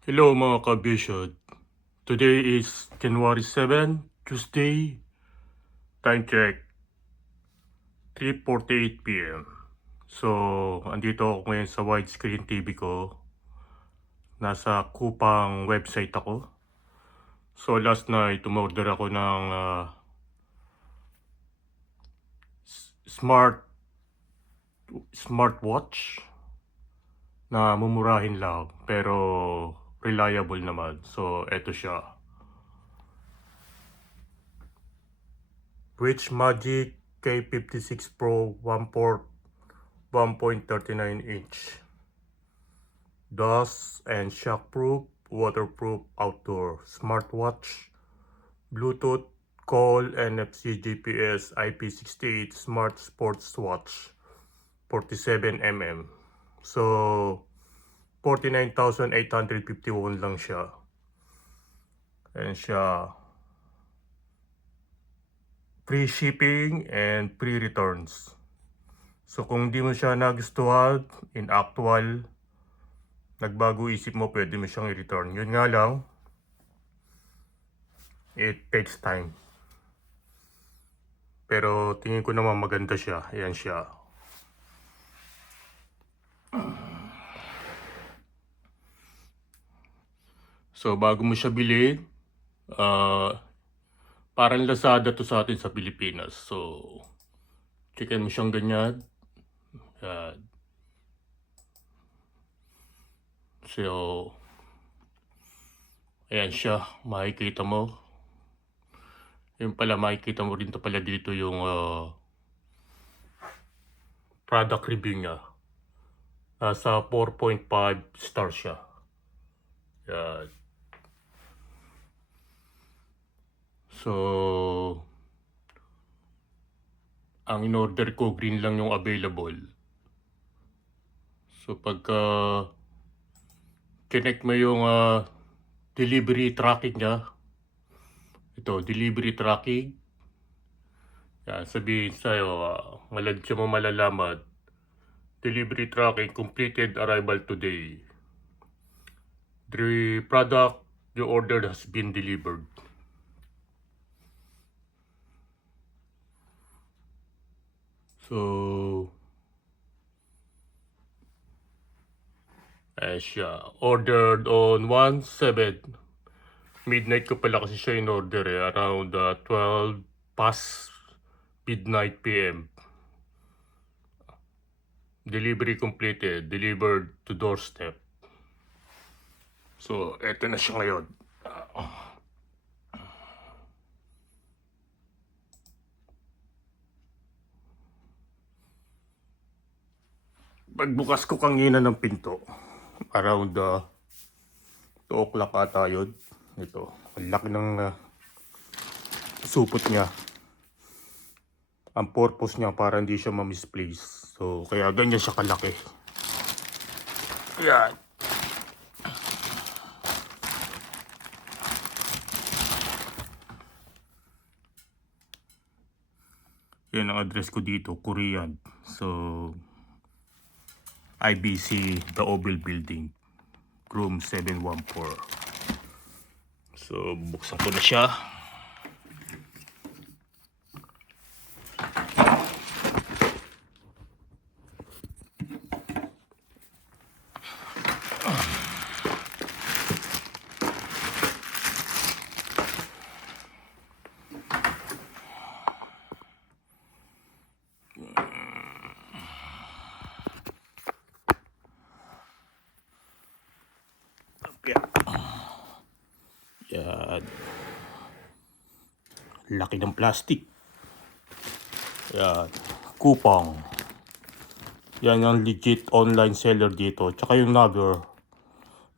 Hello mga kabishod. Today is January 7, Tuesday. Time check, 3:48 p.m. So, andito ako ngayon sa widescreen TV ko. Nasa Kupang website ako. So, last night, umorder ako ng smartwatch na mumurahin lang pero reliable naman. So, eto siya. Rich Magic K56 Pro 1.39 inch. Dust and shockproof, waterproof outdoor smartwatch, Bluetooth, call, NFC, GPS, IP68 smart sports watch, 47 mm. So, 49,851 lang siya. And siya, free shipping and free returns. So kung di mo siya nagustuhan, in actual, nagbago isip mo, pwede mo siyang i-return. Yun nga lang, it takes time. Pero tingin ko naman maganda siya. Ayan siya. So bago mo siya bilhin, parang Lazada to sa atin sa Pilipinas. So, checkin mo siyang ganyan. So, ayan siya. Makikita mo. Yung pala, makikita mo rin to pala dito yung product review niya. Nasa 4.5 stars siya. Yan. So, ang in-order ko, green lang yung available. So, pagka connect mo yung delivery tracking niya, ito, delivery tracking, yan, sabihin sa'yo, maladya mo malalaman, delivery tracking, completed arrival today. The product you ordered has been delivered. So, siya, ordered on 1/7. Midnight ko pala kasi siya in order around 12 past midnight PM. Delivery completed, delivered to doorstep. So, eto na siya ngayon. Pagbukas ko kanina ng pinto, around 2 o'clock ata yun. Ito, ang laki ng supot niya. Ang purpose niya para hindi siya ma-misplace. So, kaya ganyan siya kalaki. Yan. Yan ang address ko dito, Korean. So, IBC, The Oval Building, room 714. So, buksan ko na siya. Yan. Laki ng plastic. Yan. Kupang. Yan ang legit online seller dito. Tsaka yung Naver.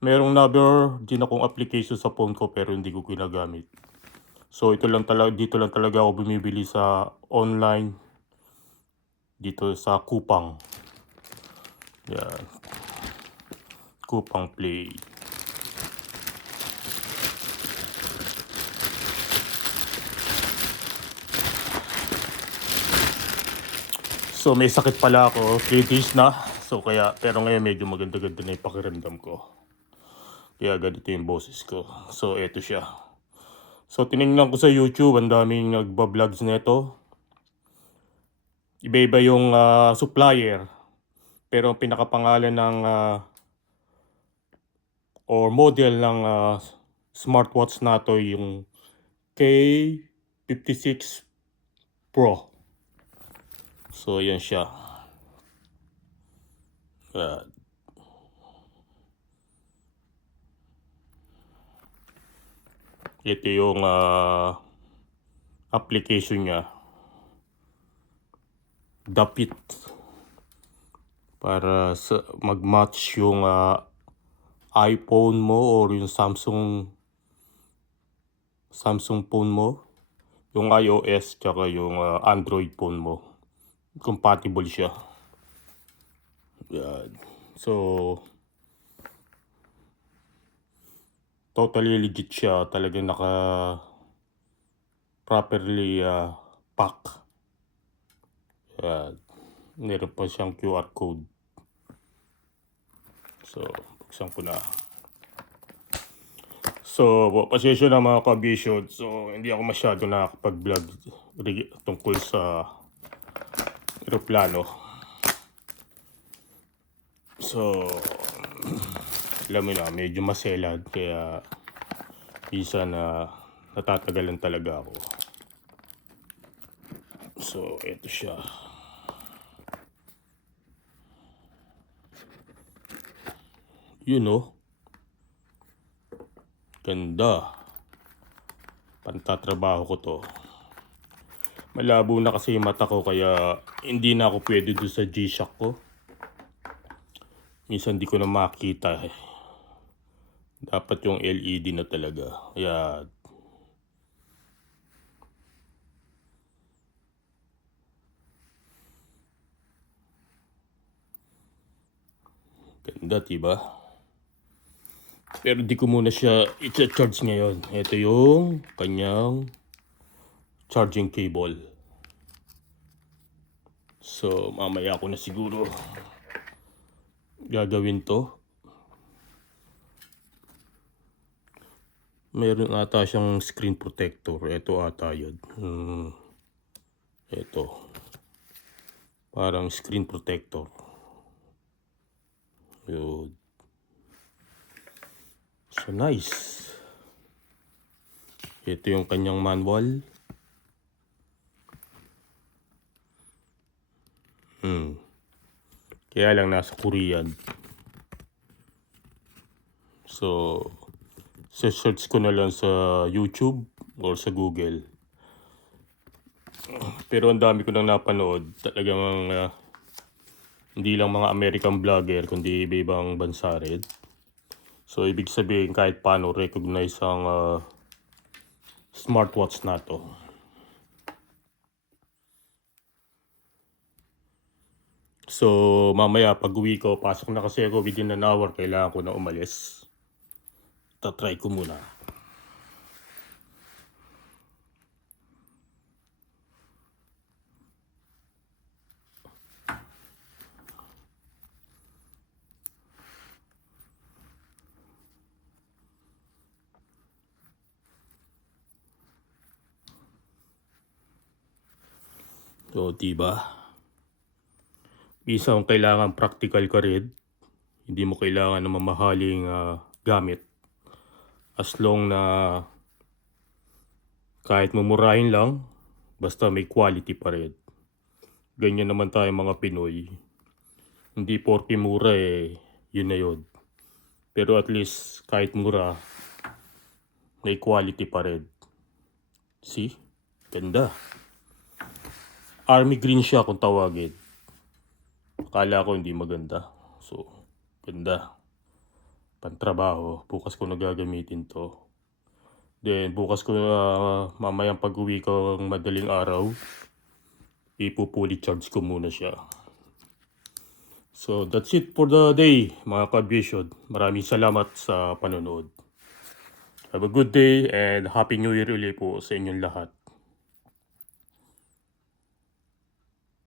Merong Naver din akong application sa phone ko pero hindi ko ginagamit. So ito lang talaga, dito lang talaga ako bumibili sa online. Dito sa Kupang. Yan. Kupang Play. So may sakit pala ako, 3 days na. So kaya, pero ngayon medyo maganda-ganda na yung pakiramdam ko. Kaya ganito yung boses ko. So, eto siya. So, tinignan ko sa YouTube, ang daming nagba-vlogs nito. Iba-iba yung supplier. Pero ang pinakapangalan ng or model ng smartwatch na to yung K56 Pro. So, yan siya. Ito yung application niya. Dapit. Para mag-match yung iPhone mo or yung Samsung phone mo. Yung iOS tsaka yung Android phone mo. Compatible siya. Yan. So, totally legit siya. Talagang properly pack. Yan. Meron pa siyang QR code. So, buksan ko na. So, pasensya na mga kabisyon. So, hindi ako masyado nakakapag-vlog tungkol sa aeroplano. So, alam mo na, medyo maselad. Kaya, isa na natatagalan talaga ako. So, eto siya. You know. Ganda. Pantatrabaho ko to. Malabo na kasi yung mata ko kaya hindi na ako pwede doon sa G-Shock ko. Minsan di ko na makita eh. Dapat yung LED na talaga. Kaya ganda, diba? Pero di ko muna siya i-charge ngayon. Ito yung kanyang charging cable. So, mamaya ko na siguro gagawin to. Meron ata siyang screen protector. Ito ata yun. Ito. Parang screen protector. Yun. So, nice. Ito yung kanyang manual. Kaya lang nasa Korean. So, search ko na lang sa YouTube or sa Google. Pero ang dami ko nang napanood. Talagang hindi lang mga American vlogger, kundi iba-ibang bansa rin. So, ibig sabihin kahit paano recognize ang smartwatch na to. So, mamaya pag uwi ko, pasok na kasi ako within an hour, kailangan ko na umalis. Tatry ko muna. So, diba? Isa kung kailangan practical ka rin. Hindi mo kailangan ng mamahaling gamit. As long na kahit mumurahin lang, basta may quality pa rin. Ganyan naman tayo mga Pinoy. Hindi porke mura yun na yun. Pero at least kahit mura, may quality pa rin. See? Ganda. Army green siya kung tawagin. Akala ko hindi maganda. So, ganda. Pantrabaho. Bukas ko na gagamitin to. Then, bukas ko mamayang pag-uwi ko ng madaling araw, ipupuli charge ko muna siya. So, that's it for the day, mga ka-vision. Maraming salamat sa panonood. Have a good day and Happy New Year ulit po sa inyong lahat.